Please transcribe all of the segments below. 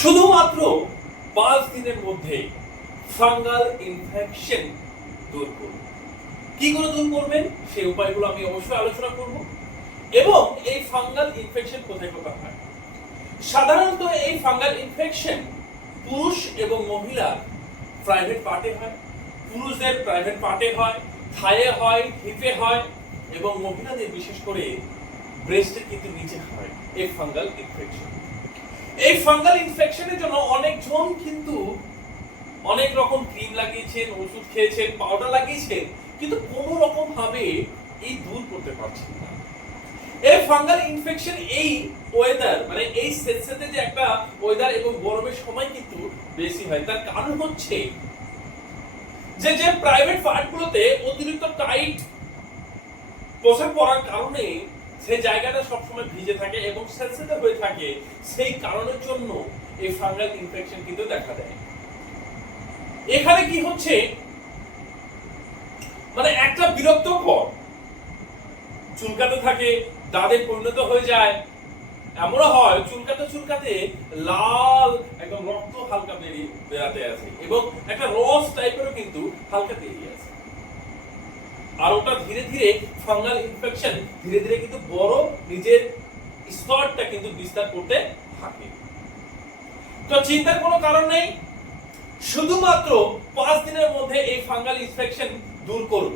শুধুমাত্র পাঁচ দিনের মধ্যে ফাঙ্গাল ইনফেকশন দূর করুন। কি করে দূর করবেন? সেই উপায়গুলো আমি অবশ্যই আলোচনা করব। এবং এই ফাঙ্গাল ইনফেকশন কোথায় কোথায় হয় সাধারণত এই ফাঙ্গাল ইনফেকশন পুরুষ এবং মহিলার প্রাইভেট পার্টে হয়। পুরুষদের প্রাইভেট পার্টে হয় থায়ে হয়, হিপে হয় এবং মহিলাদের বিশেষ করে ব্রেস্টের কিন্তু নিচে হয় এই ফাঙ্গাল ইনফেকশন। এই ফাঙ্গাল ইনফেকশনের জন্য অনেকজন কিন্তু অনেক রকম ক্রিম লাগিয়েছেন, ওষুধ খেয়েছেন পাউডার লাগিয়েছেন, কিন্তু কোনো রকম ভাবে এই দূর করতে পারছেন না। এই ফাঙ্গাল ইনফেকশন এই ওয়েদার মানে এই সেটসেতে যে একটা ওয়েদার এবং গরমের সময় কিন্তু বেশি হয়। তার কারণ হচ্ছে যে যে প্রাইভেট পার্টগুলোতে অতিরিক্ত টাইট পোশাক পরার কারণে সেই জায়গাটা সবসময় ভিজে থাকে এবং সেন্সিটিভ হয়ে থাকে। সেই কারণের জন্য এই ফাঙ্গাল ইনফেকশন কিন্তু দেখা দেয়। এখানে কি হচ্ছে? মানে একটা বিরক্তকর চুলকাতে থাকে, দাঁতে পরিণত হয়ে যায়। এমনও হয়, চুলকাতে চুলকাতে লাল একদম রক্ত হালকা বেরিয়ে বেরাতে আছে এবং একটা রস টাইপেরও কিন্তু হালকা বেরিয়ে আছে আর ওটা ধীরে ধীরে ফাঙ্গাল ইনফেকশন, ধীরে ধীরে কিন্তু বড় নিজের স্তরটা কিন্তু বিস্তার করতে থাকে। তো চিন্তার কোনো কারণ নেই, শুধুমাত্র পাঁচ দিনের মধ্যে এই ফাঙ্গাল ইনফেকশন দূর করুন।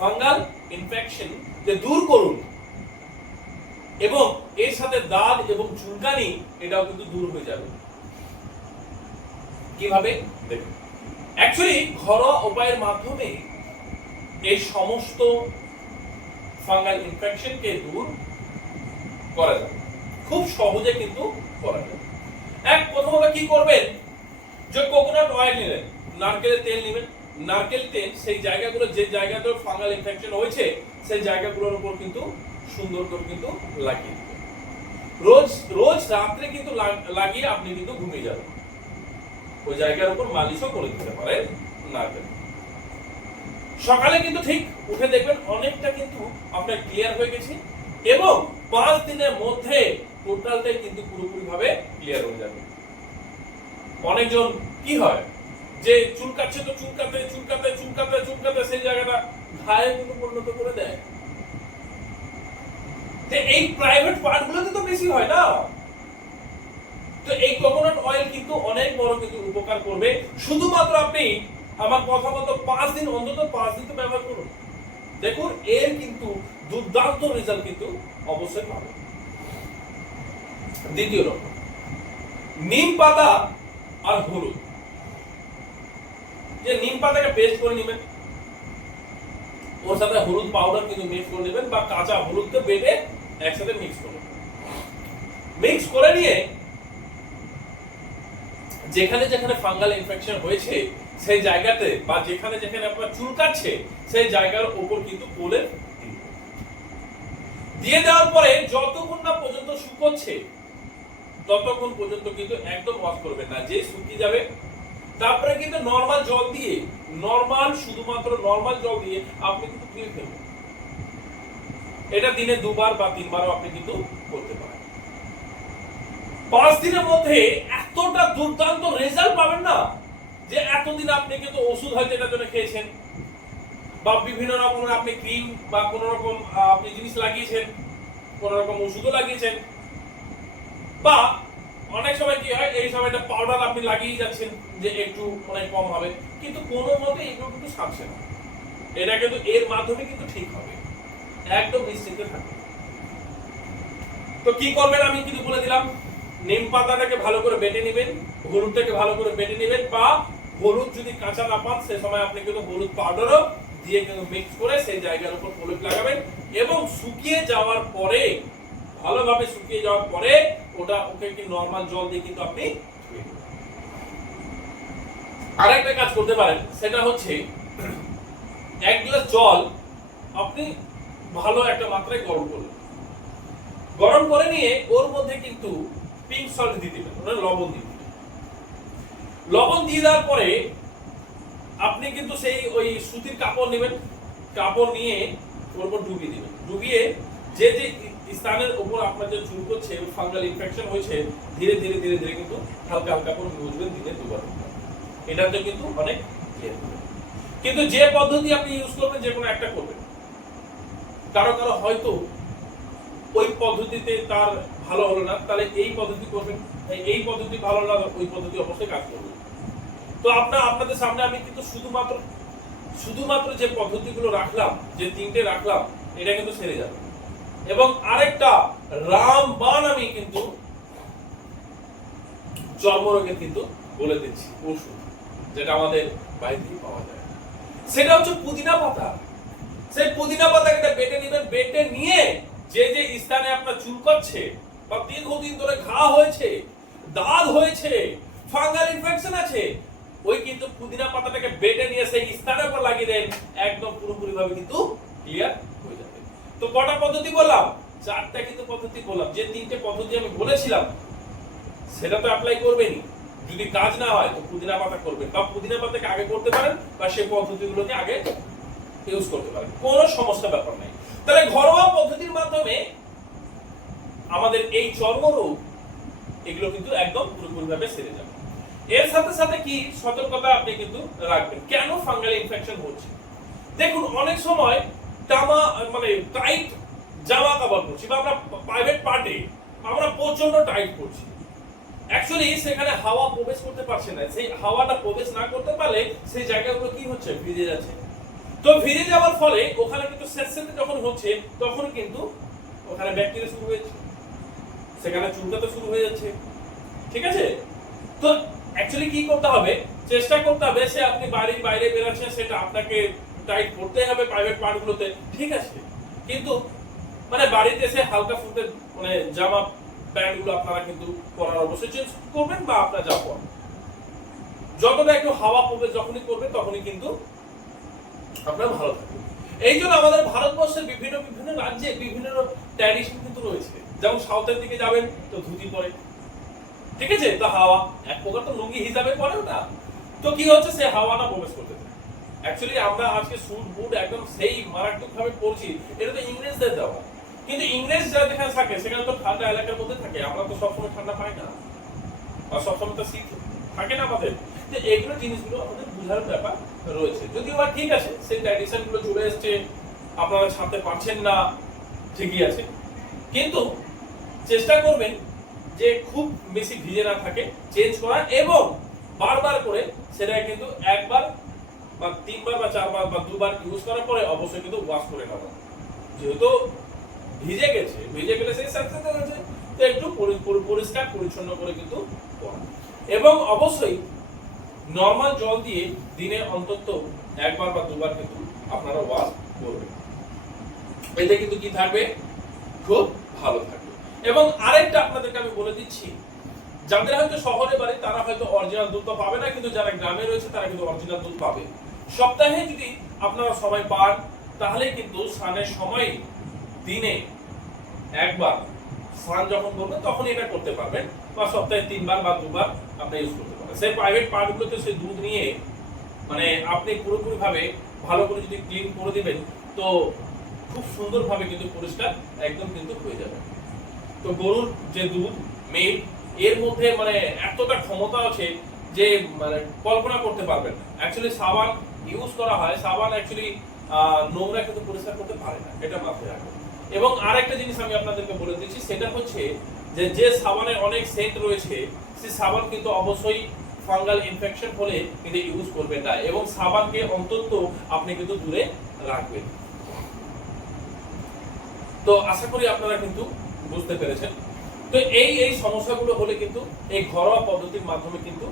ফাঙ্গাল ইনফেকশন যে দূর করুন, এবং এর সাথে দাগ এবং চুলকানি এটাও কিন্তু দূর হয়ে যাবে। কীভাবে? দেখুন। অ্যাকচুয়ালি ঘরোয়া উপায়ের মাধ্যমে এই সমস্ত ফাঙ্গাল ইনফেকশনকে দূর করা যাবে খুব সহজে কিন্তু করা যাবে এক, প্রথমত কি করবেন? যে কোকোনাট অয়েল নিলেন নারকেলের তেল নেবেন। নারকেল তেল, সেই জায়গাগুলো, যে জায়গাতে ফাঙ্গাল ইনফেকশন হয়েছে, সেই জায়গাগুলোর উপর কিন্তু সুন্দর করে কিন্তু লাগিয়ে দিবেন। রোজ রোজ রাত্রে কিন্তু লাগ- লাগিয়ে আপনি কিন্তু ঘুমিয়ে যাবেন। ওই জায়গার উপর মালিশও করে দিতে পারেন নারকেল। সকালে কিন্তু ঠিক উঠে দেখবেন অনেকটা কিন্তু আপনার ক্লিয়ার হয়ে গেছে এবং পাঁচ দিনের মধ্যে টোটালটাই কিন্তু পুরোপুরি ভাবে ক্লিয়ার হয়ে যাবে। অনেকজন কি হয়? যে চুলকাচ্ছে তো চুলকাতে চুলকাতে চুলকাতে চুলকাতে সেই জায়গাটা ঘায়ে কিন্তু পরিণত করে দেয়। যে এই প্রাইভেট পার্ট গুলোতে তো বেশি হয় না। তো এই কোকোনাট অয়েল কিন্তু অনেক বড় কিন্তু উপকার করবে। শুধুমাত্র আপনি আমার কথা মতো পাঁচ দিন, অন্তত পাঁচ দিন তো ব্যবহার করুন। দেখুন এর কিন্তু দুর্দান্ত রেজাল্ট কিন্তু অবশ্যই পাবেন দ্বিতীয় নম্বর, নিম পাতা আর হলুদ। যে নিম পাতাকে পেস্ট করে নেবেন, ওর সাথে হলুদ পাউডার কিন্তু মিক্স করে নেবেন বা কাঁচা হলুদকে বেটে একসাথে মিক্স করে মিক্স করে নিয়ে যেখানে যেখানে ফাঙ্গাল ইনফেকশন হয়েছে সেই জায়গাতে বা যেখানে যেখানে আপনার চুলকাচ্ছে, সেই জায়গার উপর কিন্তু কোলে দিয়ে দেওয়ার পরে যতক্ষণ না পর্যন্ত শুকোচ্ছে, ততক্ষণ পর্যন্ত কিন্তু একদম ওয়াশ করবেন না। যে শুকিয়ে যাবে, তারপরে কিন্তু নর্মাল জল দিয়ে নর্মাল শুধুমাত্র নর্মাল জল দিয়ে আপনি কিন্তু ধুয়ে ফেলবেন। এটা দিনে দুবার বা তিনবারও আপনি কিন্তু করতে পারেন। পাঁচ দিনের মধ্যে এতটা দুর্দান্ত রেজাল্ট পাবেন না। যে এতদিন আপনি কিন্তু ওষুধ হয়তো এটার জন্য খেয়েছেন, বা বিভিন্ন রকম আপনি ক্রিম বা কোন রকম আপনি জিনিস লাগিয়েছেন, কোন রকম ওষুধও লাগিয়েছেন, বা অনেক সময় কি হয়, এই সময়টা পাউডার আপনি লাগিয়ে যাচ্ছেন যে একটু মানে কম হবে, কিন্তু কোনো মতে এগুলো কিন্তু সারছে না। এটা কিন্তু এর মাধ্যমে কিন্তু ঠিক হবে, একদম নিশ্চিন্তে থাকবে। তো কি করবেন আমি কিন্তু বলে দিলাম, নিম পাতাটাকে ভালো করে বেটে নেবেন, হলুদটাকে ভালো করে বেটে নেবেন, বা হলুদ যদি কাঁচা না পান, সে সময় আপনি কিন্তু হলুদ পাউডারও দিয়ে কিন্তু মিক্স করে সেই জায়গার উপর হলুদ লাগাবেন এবং শুকিয়ে যাওয়ার পরে, ভালোভাবে শুকিয়ে যাওয়ার পরে ওটা ওকে কি নর্মাল জল দিয়ে কিন্তু আপনি। আরেকটা কাজ করতে পারেন, সেটা হচ্ছে এক গ্লাস জল আপনি ভালো একটা মাত্রায় গরম করলেন গরম করে নিয়ে ওর মধ্যে কিন্তু পিঙ্ক সল্ট দিয়ে দিবেন, ওটা লবণ দিবেন লবণ দিয়ে দেওয়ার পরে আপনি কিন্তু সেই ওই সুতির কাপড় নেবেন, কাপড় নিয়ে ওর উপর ডুবিয়ে দেবেন ডুবিয়ে যে যে স্থানের উপর আপনার যে চুল করছে ফাঙ্গাল ইনফেকশন হয়েছে, ধীরে ধীরে ধীরে ধীরে কিন্তু হালকা হালকা করে বুঝবেন দিনে দুবার। এটাতে কিন্তু অনেক হবে। কিন্তু যে পদ্ধতি আপনি ইউজ করবেন, যে কোনো একটা করবেন কারও কারও হয়তো ওই পদ্ধতিতে তার ভালো হলো না, তাহলে এই পদ্ধতি করবেন, এই- পদ্ধতি ভালো না ওই পদ্ধতি অবশ্যই কাজ করবে তো আপনার আপনাদের সামনে আমি কিন্তু শুধুমাত্র শুধুমাত্র যে পদ্ধতিগুলো রাখলাম, যে তিনটে রাখলাম, এটা কিন্তু সেরে যাবে। এবং আরেকটা রামবান আমি কিন্তু চর্মরোগের কিন্তু বলে দিচ্ছি, ওষুধ, যেটা আমাদের বাড়িতেই পাওয়া যায়। সেটা হচ্ছে পুদিনা পাতা। সেই পুদিনা পাতাকে বেটে নেবেন, বেটে নিয়ে যে যে স্থানে আপনার চুলকাচ্ছে বা দীর্ঘদিন ধরে ঘা হয়েছে, দাগ হয়েছে, ফাঙ্গাল ইনফেকশন আছে ওই কিন্তু পুদিনা পাতাটাকে বেটে নিয়ে সেই স্থানের উপর লাগিয়ে দেন, একদম পুরোপুরি ভাবে কিন্তু ক্লিয়ার হয়ে যাবে। তো কটা পদ্ধতি বললাম? চারটা কিন্তু পদ্ধতি বললাম। যে তিনটে পদ্ধতি আমি বলেছিলাম, সেটা তো অ্যাপ্লাই করবেনই। যদি কাজ না হয়, তো পুদিনা পাতা করবেন। বা পুদিনা পাতাকে আগে করতে পারেন, বা সেই পদ্ধতিগুলোকে আগে ইউজ করতে পারেন। কোনো সমস্যা ব্যাপার নাই। তাহলে ঘরোয়া পদ্ধতির মাধ্যমে আমাদের এই চর্মরোগ, এগুলো কিন্তু একদম পুরোপুরিভাবে সেরে যাবে। এর সাথে সাথে কি সতর্কতা আপনি কিন্তু রাখবেন? কেন ফাঙ্গাল ইনফেকশন হচ্ছে? দেখুন, অনেক সময় জামা মানে টাইট জামা কাপড় পরছি বা আমরা প্রাইভেট পার্টে আমরা প্রচণ্ড টাইট করছি অ্যাকচুয়ালি সেখানে হাওয়া প্রবেশ করতে পারছে না। সেই হাওয়াটা প্রবেশ না করতে পারলে সেই জায়গাগুলো কি হচ্ছে? ভিজে যাচ্ছে। তো ভিজে যাওয়ার ফলে ওখানে কিন্তু সেন্সেন্টে যখন হচ্ছে, তখন কিন্তু ওখানে ব্যাকটেরিয়া শুরু হয়েছে। সেখানে চুলকাতে শুরু হয়ে যাচ্ছে। ঠিক আছে? তো অ্যাকচুয়ালি কি করতে হবে? চেষ্টা করতে হবে সে আপনি বাড়ির বাইরে বেরাচ্ছেন, সেটা আপনাকে টাইট করতে হবে প্রাইভেট পার্টগুলোতে ঠিক আছে। কিন্তু মানে বাড়িতে এসে হালকা ফুলকে মানে জামা প্যান্টগুলো আপনারা কিন্তু পরার অবশ্যই চেঞ্জ করবেন বা আপনার যা পরেন যতটা একটু হাওয়া পড়বে যখনই করবে তখনই কিন্তু আপনার ভালো থাকবে। এই জন্য আমাদের ভারতবর্ষের বিভিন্ন বিভিন্ন রাজ্যে বিভিন্ন ট্র্যাডিশন কিন্তু রয়েছে। যেমন সাউথের দিকে যাবেন, তো ধুতি পরে। ঠিক আছে? তো হাওয়া, এক প্রকার তো লুঙ্গি হিসাবে পরেও না। তো কি হচ্ছে? সে হাওয়াটা প্রবেশ করতে অ্যাকচুয়ালি আমরা আজকে স্যুট বুট একদম সেই মারাত্মক ভাবে পড়ছি এটা তো ইংরেজদের দেওয়া। কিন্তু ইংরেজ যারা যেখানে থাকে, সেখানে তো ঠান্ডা এলাকার মধ্যে থাকে। আমরা তো সবসময় ঠান্ডা পাই না। আর সবসময় তো শীত থাকে না আমাদের। যে এগুলো জিনিসগুলো আমাদের বোঝার ব্যাপার রয়েছে। যদিও বা ঠিক আছে, সেই ট্র্যাডিশনগুলো চলে এসছে। আপনারা ছাড়তে পারছেন না, ঠিকই আছে। কিন্তু চেষ্টা করবেন যে খুব বেশি ভিজে না থাকে চেঞ্জ করা এবং বারবার করে সেটা কিন্তু একবার বা তিনবার বা চারবার বা দুবার ইউজ করার পরে অবশ্যই কিন্তু ওয়াশ করে নেওয়া। যেহেতু ভিজে গেছে, ভিজে গেলে সেই সাথে গেছে। তো একটু পরি- পরি- পরিষ্কার, পরিচ্ছন্ন করে কিন্তু পরা। এবং অবশ্যই নর্মাল জল দিয়ে দিনে অন্তত একবার বা দুবার কিন্তু আপনারা ওয়াশ করবেন। এতে কিন্তু কি থাকবে? খুব ভালো থাকবে। এবং আরেকটা আপনাদেরকে আমি বলে দিচ্ছি, যাদের হয়তো শহরে বাড়ি, তারা হয়তো অরিজিনাল দুধ তো পাবে না, কিন্তু যারা গ্রামে রয়েছে, তারা কিন্তু অরিজিনাল দুধ পাবে। সপ্তাহে যদি আপনারা সবাই পান, তাহলে কিন্তু স্নানের সময় দিনে একবার স্নান যখন করবেন তখন এটা করতে পারবেন, বা সপ্তাহে তিনবার বা দুবার আপনি ইউজ করতে পারবেন। সেই প্রাইভেট পার্টগুলোতে সেই দুধ নিয়ে মানে আপনি পুরোপুরিভাবে ভালো করে যদি ক্লিন করে দিবেন, তো খুব সুন্দরভাবে কিন্তু পরিষ্কার একদম কিন্তু হয়ে যাবে। তো গরুর যে দুধ মিল্ক এর মধ্যে মানে এতটা ক্ষমতা আছে যে মানে কল্পনা করতে পারবেন অ্যাকচুয়ালি সাবান ইউজ করা হয়, সাবান অ্যাকচুয়ালি নোংরা কিন্তু পরিষ্কার করতে পারে না, এটা মাথায় রাখবেন। এবং আরেকটা জিনিস আমি আপনাদেরকে বলে দিচ্ছি, সেটা হচ্ছে যে যে সাবানে অনেক সেন্ট রয়েছে সেই সাবান কিন্তু অবশ্যই ফাঙ্গাল ইনফেকশন হলে কিন্তু ইউজ করবেন না এবং সাবানকে অন্তত আপনি কিন্তু দূরে রাখবেন। তো আশা করি আপনারা কিন্তু বুঝতে পেরেছেন? তো এই এই সমস্যাগুলো হলে কিন্তু এই ঘরোয়া পদ্ধতির মাধ্যমে কিন্তু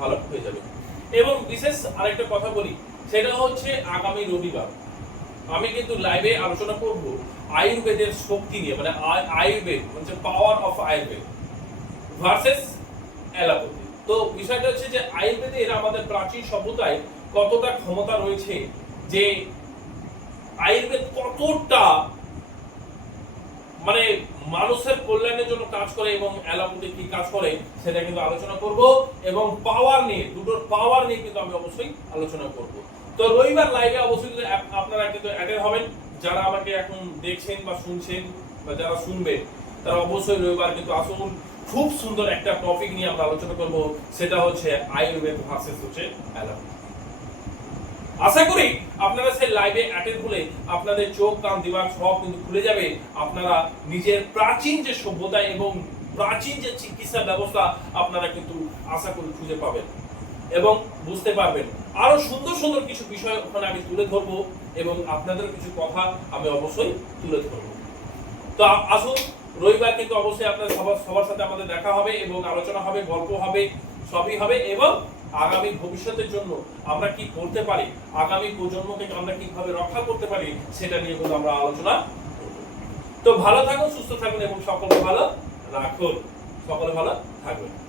ভালো হয়ে যাবে। এবং বিশেষ আরেকটা কথা বলি, সেটা হচ্ছে আগামী রবিবার। আমি কিন্তু লাইভে আলোচনা করব আয়ুর্বেদের শক্তি নিয়ে মানে আয়ুর্বেদ, হচ্ছে power of Ayurveda versus allopathy তো বিষয়টা হচ্ছে যে আয়ুর্বেদের আমাদের প্রাচীন সভ্যতায় কতটা ক্ষমতা রয়েছে যে আয়ুর্বেদ কতটা মানে মানুষের কল্যাণের জন্য কাজ করে এবং অ্যালোপ্যাথি কি কাজ করে, সেটা কিন্তু আলোচনা করব এবং পাওয়ার নিয়ে, দুটোর পাওয়ার নিয়ে কিন্তু আমি অবশ্যই আলোচনা করব। তো রবিবার লাইভে অবশ্যই আপনারা কিন্তু অ্যাটেন্ড হবেন। যারা আমাকে এখন দেখছেন বা শুনছেন বা যারা শুনবে, তারা অবশ্যই রবিবার কিন্তু আসুন। খুব সুন্দর একটা টপিক নিয়ে আমরা আলোচনা করব। সেটা হচ্ছে আয়ুর্বেদ ভার্সেস হচ্ছে অ্যালোপ্যাথি আশা করি আপনারা সেই লাইভে অ্যাটেন্ড হলে আপনাদের চোখ, কান, দিমাগ সব কিন্তু খুলে যাবে। আপনারা নিজের প্রাচীন যে সভ্যতা এবং প্রাচীন যে চিকিৎসা ব্যবস্থা আপনারা কিন্তু আশা করি খুঁজে পাবেন এবং বুঝতে পারবেন। আরও সুন্দর সুন্দর কিছু বিষয় ওখানে আমি তুলে ধরবো এবং আপনাদের কিছু কথা আমি অবশ্যই তুলে ধরবো। তো আসুন, রবিবার কিন্তু অবশ্যই আপনার সবার সবার সাথে আমাদের দেখা হবে এবং আলোচনা হবে, গল্প হবে, সবই হবে এবং আগামী ভবিষ্যতের জন্য আমরা কি করতে পারি? আগামী প্রজন্মকে আমরা কীভাবে রক্ষা করতে পারি? সেটা নিয়ে কিন্তু আমরা আলোচনা। তো ভালো থাকুন, সুস্থ থাকুন এবং সকলে ভালো রাখুন। সকলে ভালো থাকবেন।